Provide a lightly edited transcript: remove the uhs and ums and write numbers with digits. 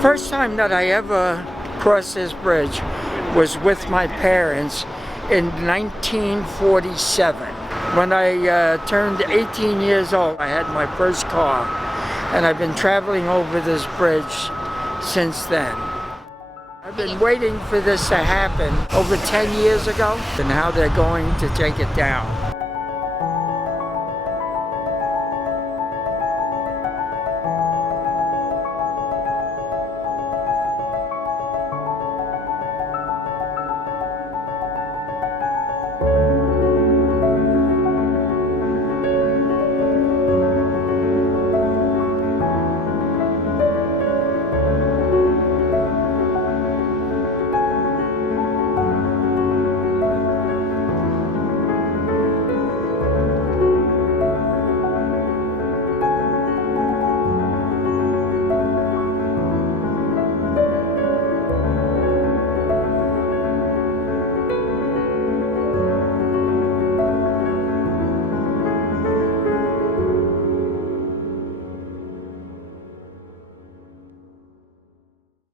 First time that I ever crossed this bridge was with my parents in 1947. When I turned 18 years old, I had my first car, and I've been traveling over this bridge since then. I've been waiting for this to happen over 10 years ago, and how they're going to take it down.